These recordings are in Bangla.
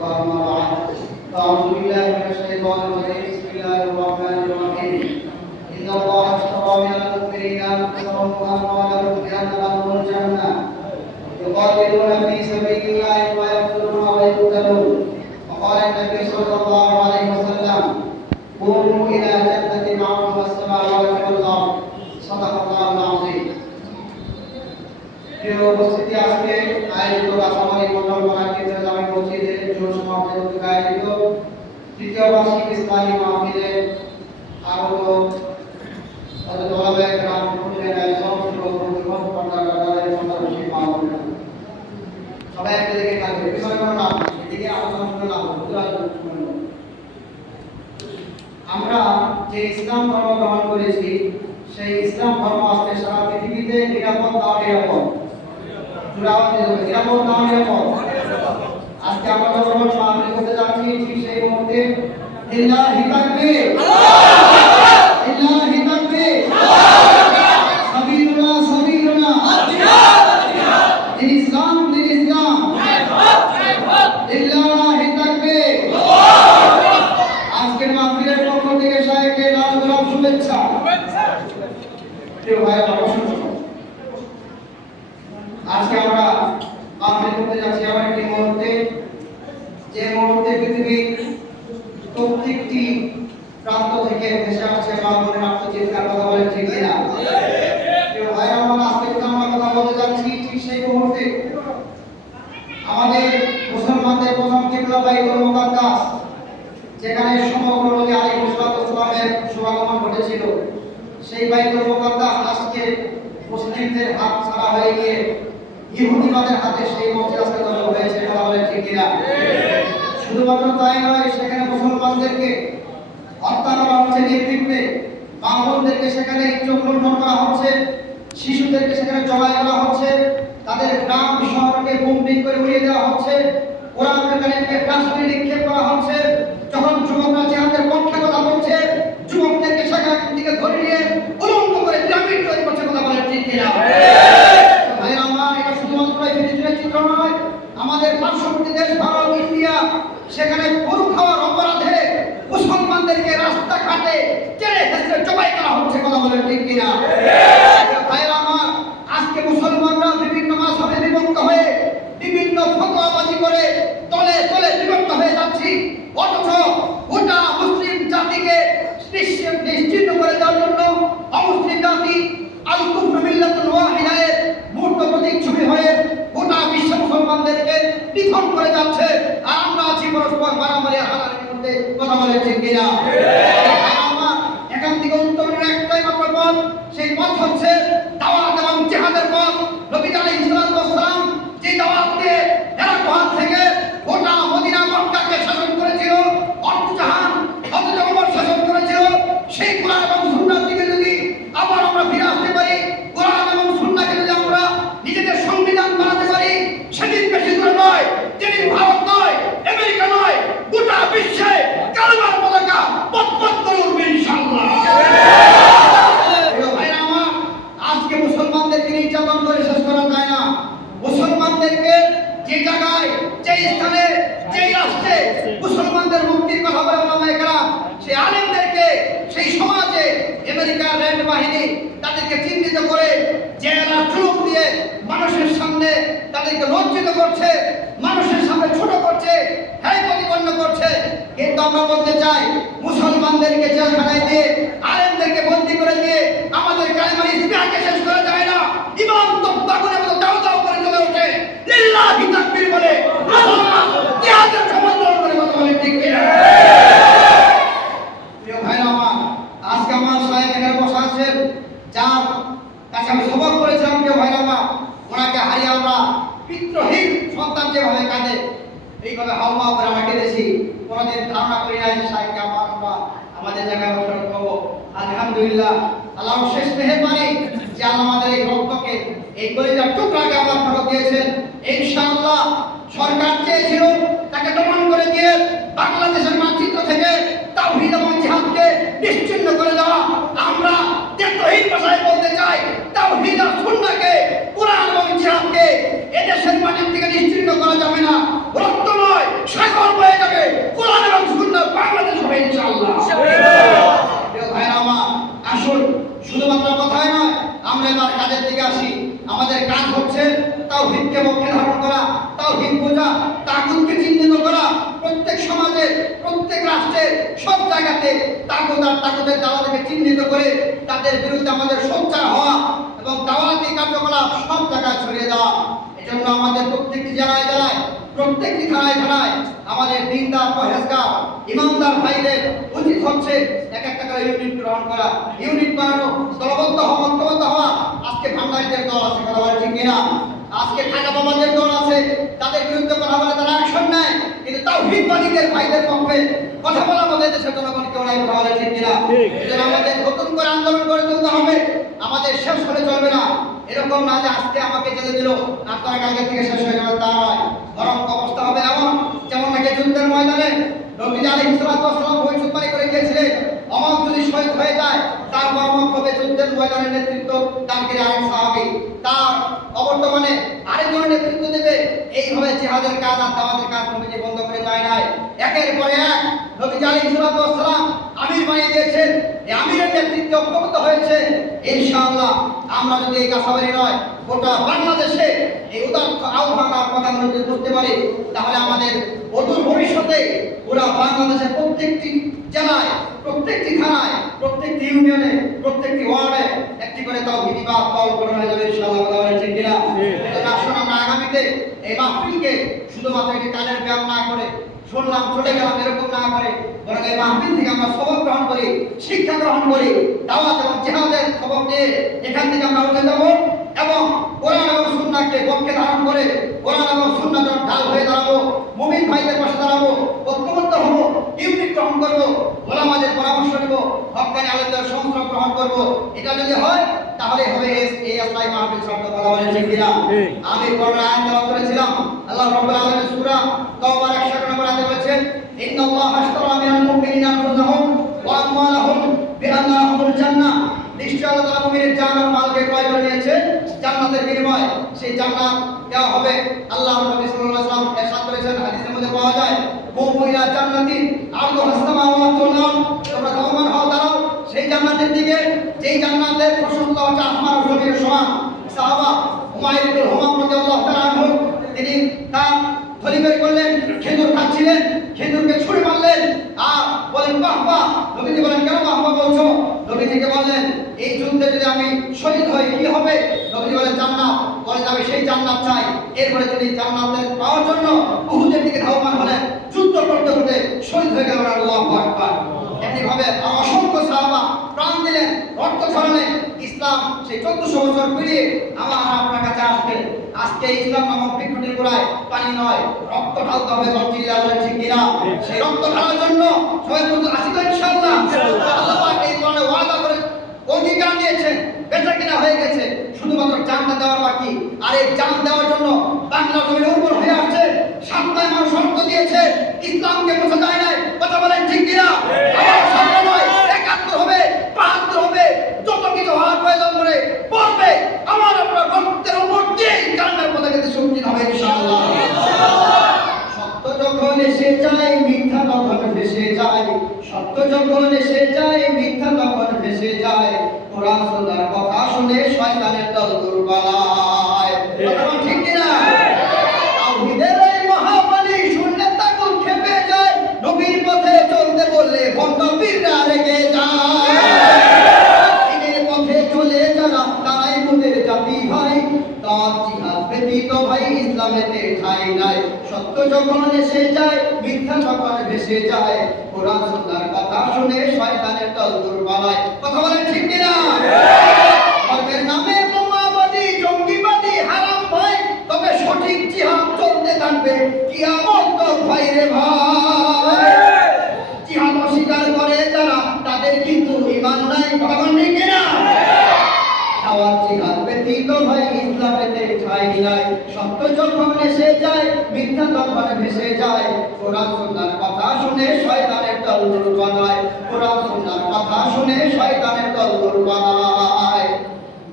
أما بعد فأعوذ بالله من الشيطان الرجيم بسم الله الرحمن الرحيم إن الله اشترى من المؤمنين أنفسهم وأموالهم بأن لهم الجنة يقاتلون في سبيل الله ويقتلون ويقتلون وقال النبي صلى الله عليه وسلم قوموا إلى جنة عرضها السماوات والأرض صدق الله العظيم প্রিয় উপস্থিতি আজকে আয়োজিত রাসামণি মন্ডলমালা কেন্দ্রে জামে মসজিদে জোর সমাবেশ উদ্যোগে আয়োজিত তৃতীয় বার্ষিক ইসলামী মাহফিলে আগত হযরত ওলামায়ে কেরাম মুফতিদের আয়োজন এবং পর্দাদারের সন্তানশীল মাহফিল সবাই একটা দিকে থাকবে বিষয় কোনো নাম এদিকে আলোচনা করে লাভ আমরা যে ইসলাম ধর্ম গ্রহণ করেছি সেই ইসলাম ধর্ম আজকে সারা পৃথিবীতে নিরাপদ না নিরাপদ নিরাপদ না নিরাপদ আজকে আমরা যখন মাহফিল করতে যাচ্ছি ঠিক সেই মুহূর্তে লিল্লাহি তাকবীর লিল্লাহি তাকবীর সাবিলুনা সাবিলুনা দিন ইসলাম লিল্লাহি তাকবীর আজকের মাহফিলের পক্ষ থেকে সবাইকে লাল গোলাপ শুভেচ্ছা প্রিয় ভাইরা আজকে আমরা মাহফিল করতে যাচ্ছি এমন একটি মুহূর্তে যে মুহূর্তে পৃথিবীর প্রত্যেকটি প্রান্ত থেকে ভেসে আসছে মা বোনের আত্মচিৎকার কথা বলে ঠিক কিনা প্রিয় ভাইরা আমরা আজকে আমরা কথা বলতে যাচ্ছি ঠিক সেই মুহূর্তে আমাদের মুসলমানদের প্রথম কিবলা বাইতুল মুকাদ্দাস যেখানে সমগ্র নবী আলাইহিস সালামের শুভাগমন ঘটেছিল সেই বাইতুল মুকাদ্দাস আজকে মুসলিমদের হাত ছাড়া হয়ে গিয়ে ইহুদিবাদের হাতে সেই মসজিদ আজকে দখল হয়েছে বলা বলে ঠিক কিনা শুধুমাত্র তাই নয় সেখানে মুসলমানদেরকে হত্যা করা হচ্ছে নির্বিঘ্নে বাঙালিদেরকে সেখানে চোখ লুণ্ঠন করা হচ্ছে শিশুদেরকে সেখানে জবাই করা হচ্ছে তাদের গ্রাম শহরকে বোমবিং করে উড়িয়ে দেওয়া হচ্ছে কোরআন কারিমকে প্লাস্টিকে নিক্ষেপ করা হচ্ছে যখন যুবকরা জিহাদের পক্ষে কথা বলছে যুবকদেরকে সেখান থেকে ধরে নিয়ে উলঙ্গ করে পিরামিড তৈরি করছে কথা বলে ঠিক কিনা ভাইরা আমার এটা শুধুমাত্র এই পৃথিবীর চিত্র নয় আমাদের পার্শ্ববর্তী দেশ ভারত ইন্ডিয়া সেখানে গরু খাওয়ার অপরাধে মুসলমানদেরকে রাস্তাঘাটে টেনে হেঁচড়ে জবাই করা হচ্ছে কথা বলে ঠিক কিনা ভাইরা আমার আজকে মুসলমানরা বিভিন্ন মাযহাবে বিভক্ত হয়ে বিভিন্ন ফতোয়াবাজি করে তলে তলে বিভক্ত হয়ে যাচ্ছি অথচ গোটা মুসলিম জাতিকে নিশ্চিহ্ন করে দেওয়ার জন্য অমুসলিম জাতি আল কুফর মিল্লাতুল ওয়াহিদায়ের মূর্ত প্রতীকছবি হয়ে গোটা বিশ্ব মুসলমানদেরকে নিধন করে যাচ্ছে আর আমরা আছি পরস্পর মারামারি হানাহানির মধ্যে কথা বলে ঠিক কিনা আমরা এখান থেকে উত্তরণের একটাই মাত্র পথ সেই পথ হচ্ছে দাওয়াত এবং জিহাদের পথ নবী আলাইহিস সালাম যে দাওয়াত দিয়ে হেরাত থেকে গোটা মদিনা মক্কাকে শাসন করেছিল অর্ধজাহান হযরত ওমর শাসন করেছিল সেই কোরআন এবং সুন্নাহর দিকে যদি আবার আমরা ফিরে আসতে পারি কোরআন এবং সুন্নাহকে যদি আমরা নিজেদের সংবিধান বানাতে পারি সেদিন বেশি দূরে নয় যেদিন ভারত নয় আমেরিকা নয় গোটা বিশ্বে কালেমার পতাকা পথ করে উঠবে ইনশাআল্লাহ ভাইরা আমার আজকে মুসলমানদেরকে নির্যাতন করে শেষ করা যায় না মুসলমানদেরকে যে জায়গায় যে স্থানে যে রাষ্ট্রে মুসলমানদের মুক্তির কথা বলে ওলামায়ে কেরাম সেই আলেমদেরকে সেই সমাজে আমেরিকার র্যান্ড বাহিনী তাদেরকে চিহ্নিত করে জেলা জুলুম দিয়ে মানুষের সামনে তাদেরকে লজ্জিত করছে মানুষের সামনে ছোট করছে হ্যায় প্রতিপন্ন করছে কিন্তু আমরা বলতে চাই মুসলমানদেরকে জেলখানায় দিয়ে আলেমদেরকে বন্দী করে দিয়ে আমাদের কালেমার ইসলামকে শেষ করা যায় না ইমাম তো বাগুনের মতো দাও দাও করে চলে ওঠে লিল্লাহি তাকবীর বলে আল্লাহ জিহাদের সমর্থন করে কথা বলে ঠিক কিনা প্রিয় ভাইরা আমার আজকে আমার সাহেব এখানে বসে আছেন যার কাছে আমি সবক করেছিলাম প্রিয় ভাইরা আমার ওনাকে হারিয়ে আমরা পিতৃহীন সন্তান যেভাবে কাঁদে এইভাবে হাওয়া করে আমরা কেঁদেছি কোনোদিন ধারণা করি নাই যে সাহেবকে আমরা আমাদের জায়গায় বসে পাবো আলহামদুলিল্লাহ আল্লাহ শেষ মেহেরবানি যে আমাদের এই রক্তকে এই কলিজার টুকরাকে আল্লাহ ফেরত দিয়েছেন ইনশাআল্লাহ সরকার চেয়েছিল তাকে দমন করে দিয়ে বাংলাদেশের মানচিত্র থেকে তাওহীদ এবং জিহাদকে নিশ্চিহ্ন করে দেওয়া আমরা তেতহীদ ভাষায় বলতে চাই তাওহীদ আর সুন্নাহকে কোরআন এবং জিহাদকে এদেশের মাটির থেকে নিশ্চিহ্ন করা যাবে না রক্ত নয় সাগর পক্ষে ধারণ করা, তাওহীদ বোঝা, তাগুতকে চিহ্নিত করা, প্রত্যেক সমাজে প্রত্যেক রাষ্ট্রে সব জায়গাতে তাগুত আর তাগুতের দালালকে চিহ্নিত করে তাদের বিরুদ্ধে আমাদের সোচ্চার হওয়া এবং দাওয়াতি কার্যকলাপ সব জায়গায় ছড়িয়ে দেওয়া। এজন্য আমাদের প্রত্যেকটি জেলায় জেলায়, প্রত্যেকটি থানায় থানায় আমাদের দিনদার, পরহেজগার, ইমানদার ভাইদের উচিত হচ্ছে এক একটা করে ইউনিট গ্রহণ করা, ইউনিট বানানো, দলবদ্ধ হওয়া, ঐক্যবদ্ধ হওয়া। আজকে ভান্ডারীদের দল আছে, কথা বলে ঠিক কিনা? আজকে ঢাকা বাবাদের দল আছে, তাদের বিরুদ্ধে কথা বলে তারা অ্যাকশন নেয়, কিন্তু তাওহীদবাদীদের ভাইদের পক্ষে কথা বলা আমাদের দেশের জনগণ কেউ নাই, কথা বলে ঠিক কিনা? এজন্য আমাদের নতুন করে আন্দোলন করে তুলতে হবে, আমাদের শেষ হলে চলবে না। এরকম না যে আজকে আমাকে জেলে দিল, আপনারা কালকে থেকে শেষ হয়ে যাবে, তা নয়। বরং অবস্থা হবে এমন যেমন নাকি যুদ্ধের ময়দানে নবী আলাইহিস সালাতু ওয়াস সালাম ভবিষ্যৎবাণী করে গিয়েছিলেন, অমুক যদি শহীদ হয়ে যায় তার বরমক হবে যুদ্ধের ময়দানে নেতৃত্ব দানকারী আরেক সাহাবী, তার অবর্তমানে আরেকজন নেতৃত্ব দেবে। এইভাবে জিহাদের কাজ আর দাওয়াতের কাজ নবীজি বন্ধ করে যায় নাই। একের পরে এক নবী আলাইহিস সালাতু ওয়াস সালাম আমির বানিয়ে দিয়েছেন, এই আমিরের নেতৃত্বে ঐক্যবদ্ধ হয়েছে। ইনশাআল্লাহ আমরা যদি এই কাছাবাড়ি নয় গোটা বাংলাদেশে এই উদাত্ত আহ্বানের কথাগুলো যদি করতে পারি, তাহলে আমাদের অদূর ভবিষ্যতে পুরো বাংলাদেশের প্রত্যেকটি জেলায়, প্রত্যেকটি থানায়, প্রত্যেকটি ইউনিয়নে, প্রত্যেকটি ওয়ার্ডে একটি করে তাওহীদি বা দল গঠন হয়ে যাবে ইনশাআল্লাহ, কথা বলেন ঠিক কিনা? আসুন আমরা আগামীতে এই মাহফিলকে শুধুমাত্র একটি কালের ব্যায়াম না করে, শুনলাম চলে গেলাম এরকম না করে, বরং এই মাহফিল থেকে আমরা সবক গ্রহণ করি, শিক্ষা গ্রহণ করি, দাওয়াত এবং জিহাদের সবক নিয়ে এখান থেকে আমরা উঠে যাব এবং কোরআন এবং সুন্নাহকে পক্ষে ধারণ করে কোরআন এবং সুন্নাহর ঢাল হয়ে দাঁড়াবো, মুমিন ভাইদের পাশে দাঁড়াবো, ঐক্যবদ্ধ হব, ইউনিট গ্রহণ করবো, ওলামাদের পরামর্শ নেব, হক্কানি আলেমদের সংস্রব গ্রহণ করব। এটা যদি হয় তাহলে হবে এই আসলাই মাহফিল শব্দ, কথা বলেন ঠিক কিনা? আমি কোরআন আয়াত তেলাওয়াত করেছিলাম, আল্লাহ রাব্বুল আলামিন সূরা তাওবার 100 নম্বর আয়াতে বলেছেন, ইন্নাল্লাহা আশতারা মিনাল মুমিনিনা আনফুসাহুম ওয়া আমওয়ালাহুম বিআন্না লাহুমুল জান্নাহ। নিশ্চয় আল্লাহ তাআলা মুমিনের জান আর মালকে ক্রয় করে নিয়েছে জান্নাতের বিনিময়ে, সেই জান্নাত দেওয়া হবে। আল্লাহ নবী সাল্লাল্লাহু আলাইহি ওয়াসাল্লাম ইরশাদ করেছেন, হাদিসের মধ্যে পাওয়া যায়, কুমু ইলা জান্নাতিন আরদুহা আস-সামাওয়াতু ওয়াল আরদ, তোমরা ধাবমান হও, দাঁড়াও সেই জান্নাতের দিকে যেই জান্নাতের প্রশস্ত হচ্ছে আসমান ও জমিনের সমান। সাহাবা হুমায়ুন ইবনে হুমাম রাদিয়াল্লাহু তাআলা আনহু তিনি তার থলি বের করলেন, খেজুর খাচ্ছিলেন, খেজুরকে ছুঁড়ে মারলেন আর বলেন বাহ বাহ। নবীজি বলেন কেন বাহ বাহ বলছো? নবীজিকে বললেন এই যুদ্ধে যদি আমি শহীদ হই কি হবে? নবীজি বলেন জান্নাত। বলেন আমি সেই জান্নাত চাই। এরপরে তিনি জান্নাতের পাওয়ার জন্য উহুদের দিকে ধাবমান হলেন, যুদ্ধ করতে করতে শহীদ হয়ে গেলেন। আল্লাহু আকবার। এমনি ভাবে আর অসংখ্য সাহাবা প্রাণ দিলেন, রক্ত ছড়ালেন। ইসলাম সেই 1400 বছর পেরিয়ে আমার আপনার কাছে আসবে। আজকে ইসলাম নামক বৃক্ষটির গোড়ায় পানি নয়, রক্ত ঢালতে হবে, বলছিলা বলেন ঠিক কিনা? সেই রক্ত ঢালার জন্য সবাই বলতে আসি তো ইনশাআল্লাহ। আল্লাহ পাক এই কোরআনে ওয়াদা করে অঙ্গীকার দিয়েছেন, বেচা কিনা হয়ে গেছে, শুধুমাত্র জানটা দেওয়ার বাকি। আর এই জান দেওয়ার জন্য বাংলা জমির উপর হয়ে আসছে, সাতটায় মানুষ শর্ত দিয়েছে, ইসলামকে বোঝা যায় না, কথা বলেন ঠিক কিনা? আমার শর্ত নয়, একাত্তর হবে, ৭২ হবে, যত কিছু হওয়ার প্রয়োজন করে বলবে, আমার আপনার রক্তের উপর দিয়ে কান্নার পতাকা দেশে উত্তীর্ণ হবে ইনশাআল্লাহ। সত্য যখন এসে যায়, মিথ্যা তখন ভেসে যায়, সত্য যখন এসে যায়, মিথ্যা তখন ভেসে যায়, কোরআন সুন্নাহর কথা শুনে শয়তানের দল দুর্বলায়, কথা ঠিক কিনা? তাওহীদের এই মহাবাণী শুনলে তাগুত খেপে যায়, নবীর পথে চলতে বললে ভণ্ড পীররা রেগে যায়। দিনের পথে চলে যারা তারাই মোদের জাতি ভাই, তার জিহাদ ব্যতীত ভাই ইসলামেতে ঠাঁই নাই। সত্য যখন এসে যায়, মিথ্যা যখন ভেসে যায়, কোরআন সুন্নাহর কথা শুনে শয়তানের দল দুর্বলায়, কথা বলেন ঠিক কিনা? ধর্মের নামে বোমাবাদী জঙ্গিবাদী হারাম ভাই, তবে সঠিক জিহাদ চলতে থাকবে কিয়ামত তক ভাই রে ভাই। জিহাদ অস্বীকার করে যারা তাদের কিন্তু ঈমান নাই, কথা বলেন ঠিক কিনা? দাওয়াত জিহাদ ব্যতীত ভাই ইসলামেতে ঠাঁই নাই। সত্য যখন এসে যায়, মিথ্যা তখন ভেসে যায়, কোরআন সুন্নাহর কথা শুনে শয়তানের দল দুর্বলায়, কোরআন সুন্নাহর কথা শুনে শয়তানের দল দুর্বলায়।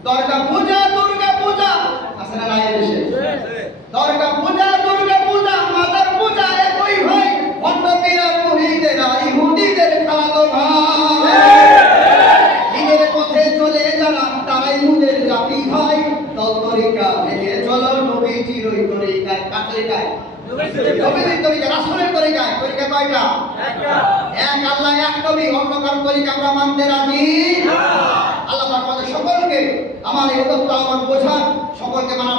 দুর্গা পূজা আছে না নাই দেশে? দুর্গা পূজা মাজার পূজা একই ভাই, ভণ্ড পীর আর মুরিদেরা ইহুদিদের খালাতো ভাই। দিনের পথে চলে যারা তারাই মুদের জাতি ভাই দল তরিকা ভেঙে চলো নবীজির ওই তরিকায় কার তরিকায় নবীজির তরিকা রাসূলের তরিকায় তরিকা কয়টা একটা এক আল্লাহ এক নবী অন্য কারো তরিকা আমরা মানতে রাজি না আল্লাহ পাক আমাদের সকলকে আমার এই উদ্যোক্তা আমার বোঝা সকলকে মানার